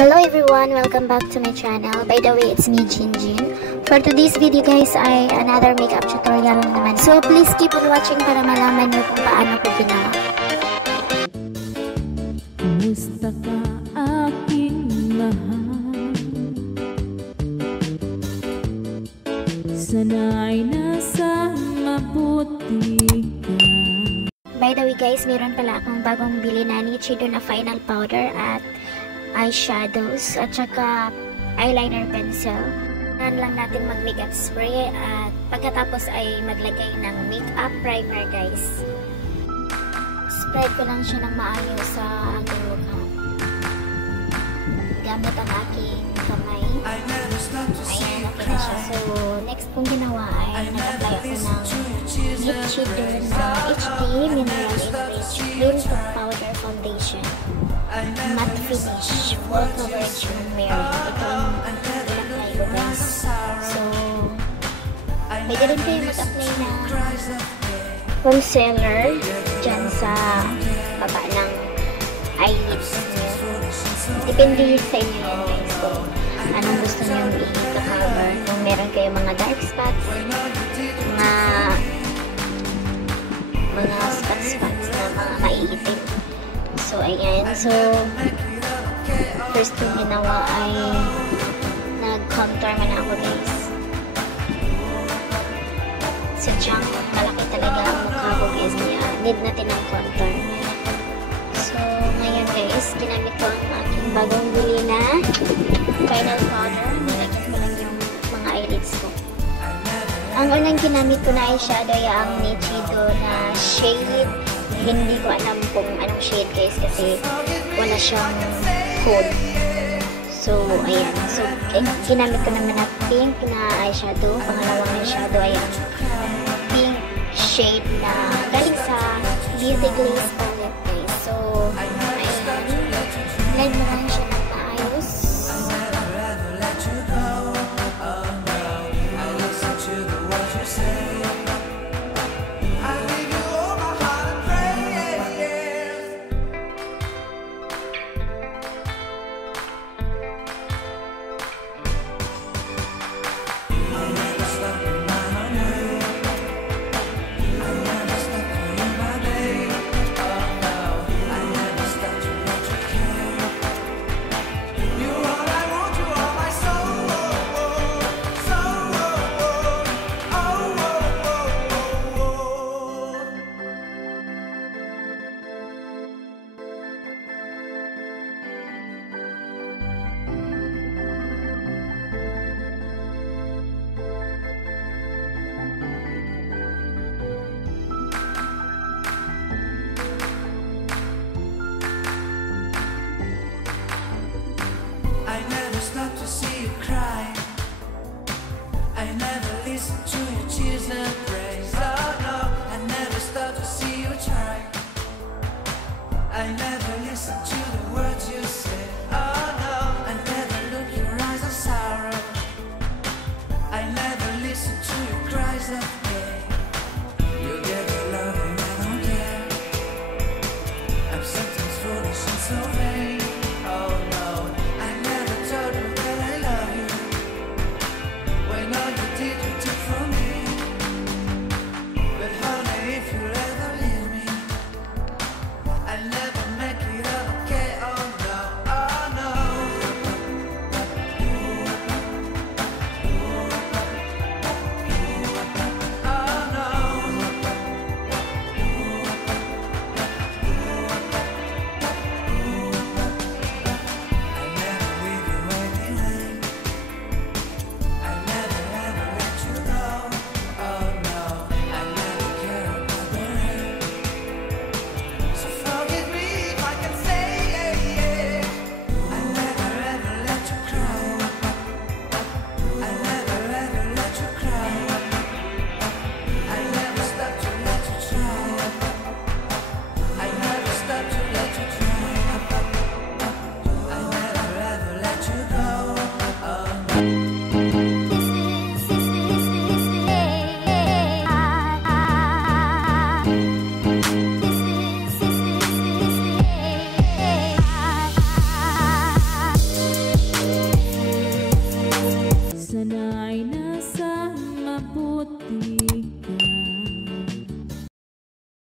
Hello everyone, welcome back to my channel. By the way, it's me Jinjin. For today's video guys ay another makeup tutorial naman. So please keep on watching para malaman nyo kung paano ko ginawa. Kumusta ka aking mahal? Sana'y nasa mabuti ka. By the way guys, meron pala akong bagong bili na Nichido na final powder at eyeshadows at saka eyeliner pencil. Lang natin mag makeup spray at pagkatapos ay maglagay ng makeup primer guys. Spread ko lang siya ng maayos sa aking mukha gamit ang aking kamay. Ayan, okay na siya. So next kong ginawa ay nag-apply ako ng Nichido na HD Mineral Enriched Clean Powder Foundation matte finish full coverage ng wearing. Ito ang in-apply ko guys. So pwede rin kayo mag-apply na concealer dyan sa baba ng eyelids nyo. Depende sa inyo yan guys kung anong gusto nyo i-cover. Kung meron kayo mga dark spots, mga spots na mga maiitim. So ayan, so first yung ginawa ay nag-contour man ako guys. Sadyang malaki talaga ang mukha ko guys, kaya need natin ng contour. So ngayon guys, ginamit ko ang aking bagong bili na final powder. Nilagyan ko lang yung mga eyelids ko. Ang unang ginamit ko na eyeshadow ay ang Nichido na shade. Hindi ko alam kung anong shade guys kasi wala siyang code. So ayan, so ginamit ko naman na pink na eyeshadow. Pangalawang eyeshadow ay ang pink shade na galing sa Beauty Glaze palette guys. So ayan, blend mo lang siya ng maayos. Sana'y nasa mabuti